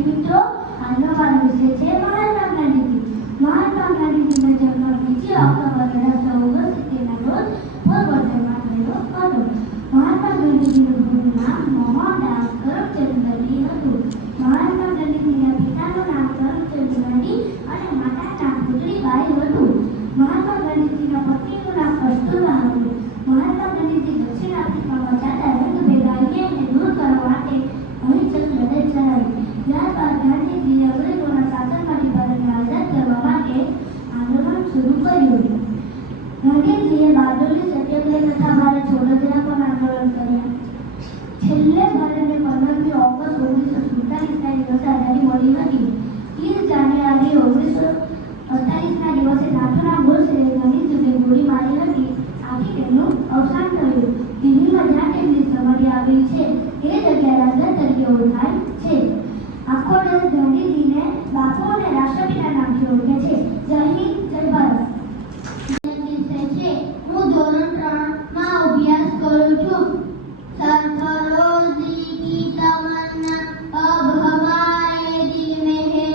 વિદ્યાર્થી મિત્રો, આજનો મારો વિષય છે મહાત્મા ગાંધીજી. મહાત્મા ગાંધીજીનો જન્મ 2 ઓક્ટોબર 1869 ના રોજ પોરબંદરમાં થયો હતો. મહાત્મા ગાંધીજીનું પૂરું નામ મોહનદાસ કરમચંદ ગાંધી હતું. મહાત્મા ગાંધીજીના પિતાનું નામ કરમચંદ ગાંધી અને માતાનું નામ પુતળીબાઈ હતું. મહાત્મા ગાંધીજીના પત્નીનું નામ કસ્તુરબા હતું. મહાત્મા ગાંધીજી દક્ષિણ આફ્રિકામાં જતા રંગ ભેદા અન્યાયને દૂર કરવા માટે અહિંસક લડત ચલાવી. ત્યારબાદ ગાંધીજીએ અંગ્રેજોના શાસનમાંથી ભારતને આઝાદ કરવા માટે આંદોલન શરૂ કર્યું. ગાંધીજીએ બારડોલી સત્યાગ્રહ તથા ભારત છોડો જેવા પણ આંદોલન કર્યા. છેલ્લે ભારતને 15મી ઓગસ્ટ 1947ના દિવસે આઝાદી મળી હતી. 30 જાન્યુઆરી 1948ના દિવસે નાથુના ગોડસેએ ગાંધીજીને ગોળી મારી હતી. આથી તેમનું અવસાન થયું. દિલ્હીમાં જ્યાં તેમની સમાધિ આવેલી છે એ જગ્યા રાજઘાટ તરીકે ઓળખાય છે. આખો દેશ ગાંધીજીને બાપુ અને રાષ્ટ્રપિતા નામથી ઓળખે છે. જય હિન્દ, જય ભારત. હું ધોરણ 3માં અભ્યાસ કરું છું. સરફરોજી કી તમન્ના અબ હમારે દિલ में है,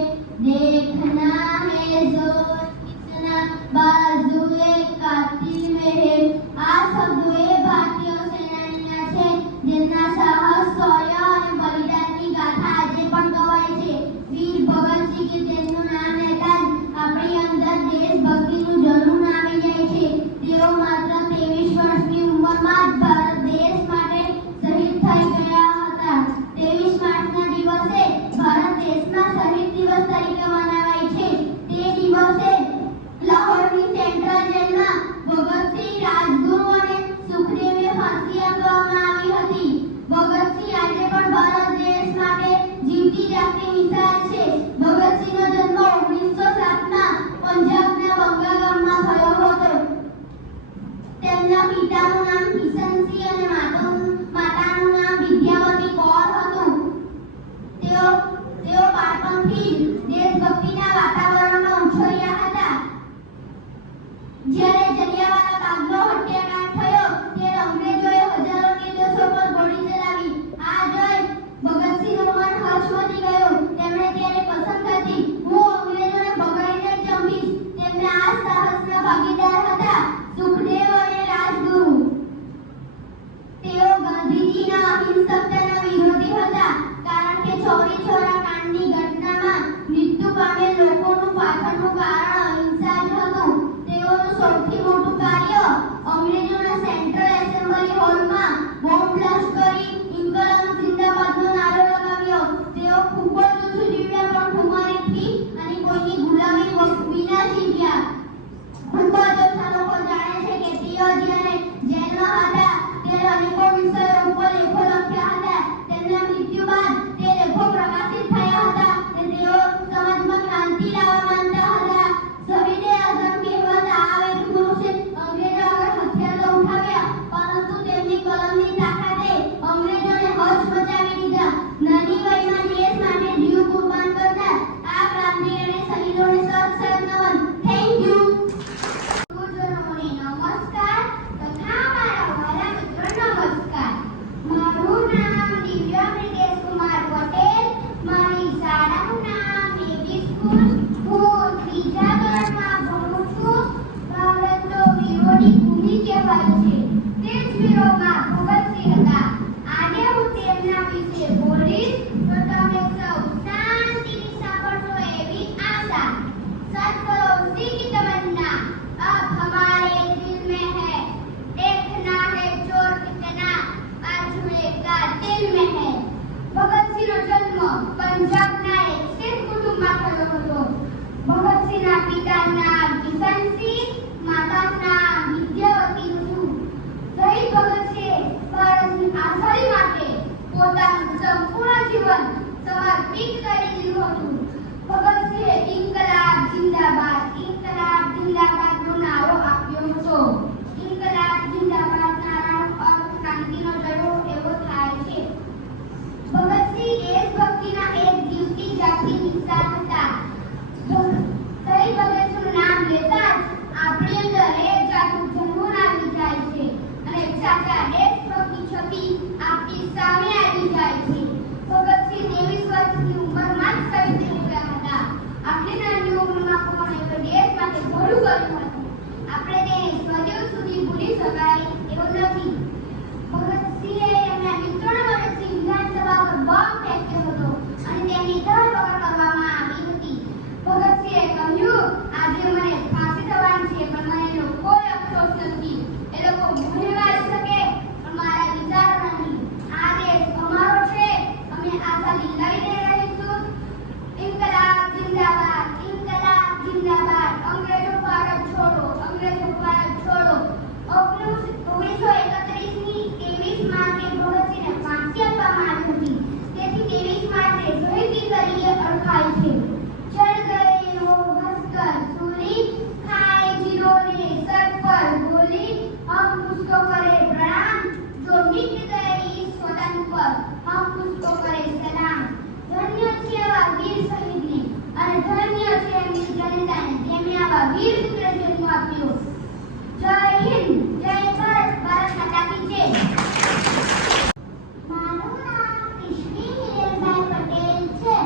देखना है जोर कितना बाजुए कातिल में है. આ શબ્દો એ ભારતીય સેનાનીના છે જેમના સાહસ, શૌર્ય અને બલિદાનની ગાથા આજે પણ ગવાય છે. વીર ભગતસિંહ કે તેમનું નામ લેતા જ આપણી અંદર દેશભક્તિનું ઝરણું આવી જાય છે. તેઓ માત્ર 23 વર્ષની ઉંમરમાં જ ભારત દેશ માટે શહીદ થઈ ગયા હતા. 23 માર્ચના દિવસે ભારત દેશમાં શહીદ દિવસ તરીકે મનાવાય છે. તે દિવસે લાહોરની સેન્ટ્રલ જેલમાં ભગતસિંહ, રાજગુરુ અને સુખદેવને ફાંસી આપવામાં આવી હતી. ભગતસિંહ આજે પણ ભારત દેશ માટે જીવતી જાગતી મિસાલ છે. ભગતસિંહનો જન્મ 1907માં પંજાબના બંગા ગામમાં થયો હતો. તેમના પિતાનું નામ કિશનસિંહ અને માતાનું નામ વિદ્યાવતી કૌર હતું. તેઓ બાળપણથી જ દેશભક્તિના વાતાવરણમાં ઉછર્યા હતા. જ્યારે જલિયાવાલા બાગનો હત્યાકાંડ થયો ત્યારે અંગ્રેજોએ હજારો નિર્દોષો પર ગોળી ચલાવી. આ જોઈ ભગતસિંહનું મન હચમચી ગયું. તેમણે ત્યારે કસમ ખાધી, હું અંગ્રેજોને ભગાડીને જ જંપીશ. તેમના આ સાહસના ભાગીદાર હતા સુખદેવ અને રાજગુરુ. તેઓ ગાંધીજીના અહિંસકતાના વિરોધી હતા, કારણ કે ચૌરી ચોરા કાંડની ઘટનામાં મૃત્યુ પામેલ લોકોનું પાછળનું કારણ અહિંસા જ હતું. તેઓનું સૌથી મોટું કાર્ય અંગ્રેજોના સેન્ટ્રલ એસેમ્બલી હોલમાં બોમ્બ બ્લાસ્ટ કરી ઇન્કલાબ જિંદાબાદનો નારો લગાવ્યો. તેઓ ખૂબ જ ઓછું જીવ્યા પણ ખુમારીથી અને કોઈની ગુલામી વિના જીવ્યા. ખૂબ જ ઓછા લોકો જાણે છે કે તેઓ જ્યારે જેલમાં હતા ત્યારે અનેકો વિષયો ઉપર લેખો લખ્યા હતા. તેમના મૃત્યુ બાદ તે લેખો પ્રકાશિત થયા હતા અને તેઓ સમાજમાં हम उसको करे सलाम। धन्य છે આવા વીર શહીદને અને ધન્ય છે એમની જનતાને જેમણે આવા વીર પુત્રને જન્મ આપ્યો. જય હિન્દ, જય ભારત, ભારત માતા કી જય. મારું નામ કૃષ્ણી હિરેનભાઈ પટેલ છે.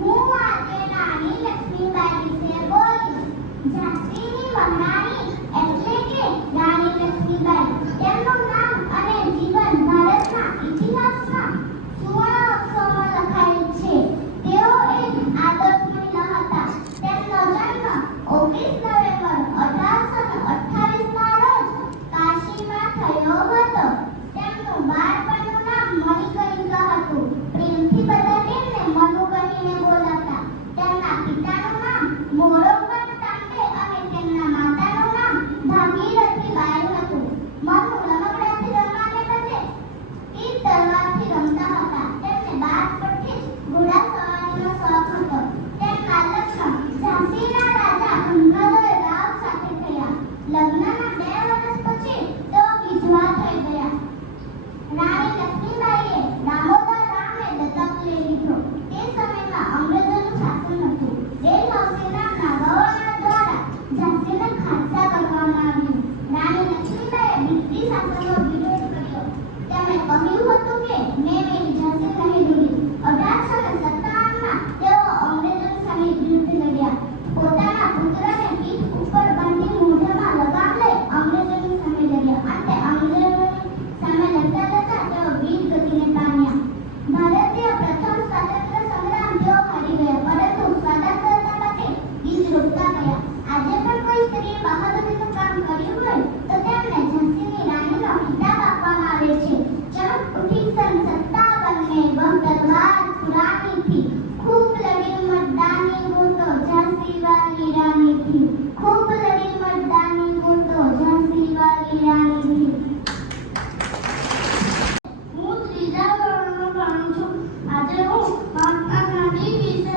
હું આજે રાણી લક્ષ્મીબાઈ વિશે બોલીશ. ઝાંસીની મહારાણી એટલે કે રાણી લક્ષ્મીબાઈ. તેમનું નામ અને જીવન ભારતના ઇતિહાસમાં સુવર્ણ અક્ષરોમાં લખાયેલ છે. તેઓ એક આદર્શ મહિલા હતા. તેમનો જન્મ 19 નવેમ્બર 1828 ના રોજ કાશીમાં થયો હતો. તેમનું બાળપણનું નામ મણિકર્ણિકા હતું. પ્રેમથી બધા તેમને મનુ કહીને બોલાવતા. તેમના પિતાનું નામ મોરોપંત તાંબે અને તેમના માતાનું નામ ભાગીરથીબાઈ હતું. મનુ રમકડાથી રમવાને બદલે તીર તલવારથી રમતા હતા. તેમને બાળપણથી જ ઘોડાસવારીનો શોખ હતો. તેમના લગ્ન ઝાંસીના રાજા ગંગાધર રાવ સાથે થયા. લગ્નના 2 વર્ષ પછી તેઓ વિધવા થઈ ગયા. રાણી લક્ષ્મીબાઈએ દામોદર રામને દત્તક લઈ લીધો. તે સમયમાં અંગ્રેજોનું શાસન હતું. ડેલહાઉસી નામના ગવર્નર દ્વારા ઝાંસીને ખાલસા કરવામાં આવ્યું. રાણી લક્ષ્મીબાઈએ બ્રિટિશ શાસનનો વિરોધ કર્યો. તેમણે કહ્યું હતું કે મેં મેરી ઝાંસી નહીં દોરી. 1857માં તેઓ અંગ્રેજો સામે યુદ્ધ લડ્યા. પોતાના પુત્રને પીઠ ઉપર બાંધી મોઢામાં લગામ લઈ અંગ્રેજોની સામે લડ્યા. અંતે અંગ્રેજોની સામે લડતા લડતા તેઓ વીર ગતિને પામ્યા. ભારતીય પ્રથમ સ્વાતંત્ર્ય સંગ્રામ તેઓ હારી ગયા, પરંતુ સ્વતંત્રતા માટે વીર રોકતા ગયા. આજે પણ કોઈ સ્ત્રીએ બહાદુરીનું કામ કર્યું હોય તો તેમને ઝાંસીની રાણીનો ખિતાબ આપવામાં આવે છે. ચમક ઉઠી સન 57 में वह तलवार पुरानी थी, खूब लड़ी मर्दानी वो तो झांसी वाली रानी थी, खूब लड़ी मर्दानी वो तो झांसी वाली रानी थी. હું ત્રીજા ધોરણમાં ભણું છું. આજે હું મહાત્મા ગાંધી વિશે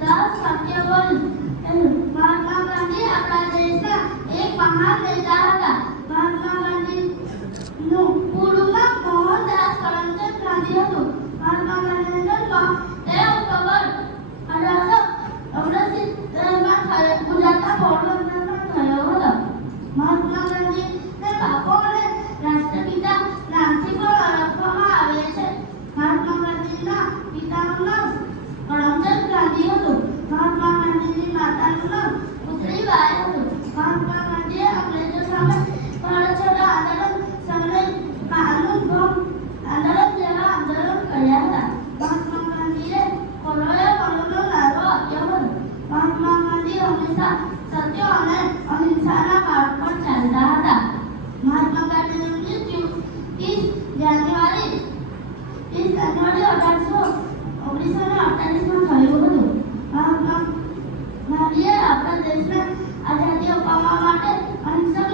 10 વાક્ય બોલીશ. મહાત્મા ગાંધી આપણા દેશના એક મહાન નેતા હતા. મહાત્મા ગાંધીનું પૂરું નામ મોહનદાસ કરમચંદ ગાંધી હતું. મહાત્મા ગાંધીનો જન્મ 13 ઓક્ટોબર 1879માં ગુજરાતના પોરબંદરમાં થયો હતો. મહાત્મા ગાંધીને બાપુ અને રાષ્ટ્રપિતા નામથી પણ ઓળખવામાં આવે છે. મહાત્મા ગાંધીના પિતાનું નામ કરમચંદ ગાંધી હતું. મહાત્મા ગાંધીની માતાનું નામ પુતળીબાઈ હતું. મહાત્મા ગાંધીએ અંગ્રેજો સામે ભારત છોડો આંદોલન, સંઘ કાનૂન ભંગ આંદોલન જેવા આંદોલન કર્યા હતા. મહાત્મા ગાંધીએ કોલોયો કોલોનો નારો આપ્યો હતો. મહાત્મા ગાંધી હંમેશા સત્ય અને અહિંસાના માર્ગ પર ચાલતા હતા. મહાત્મા ગાંધીનું મૃત્યુ 30 જાન્યુઆરી 1948માં થયું હતું. મહાત્મા ગાંધીએ આપણા દેશને આઝાદી અપાવવા માટે અહિંસક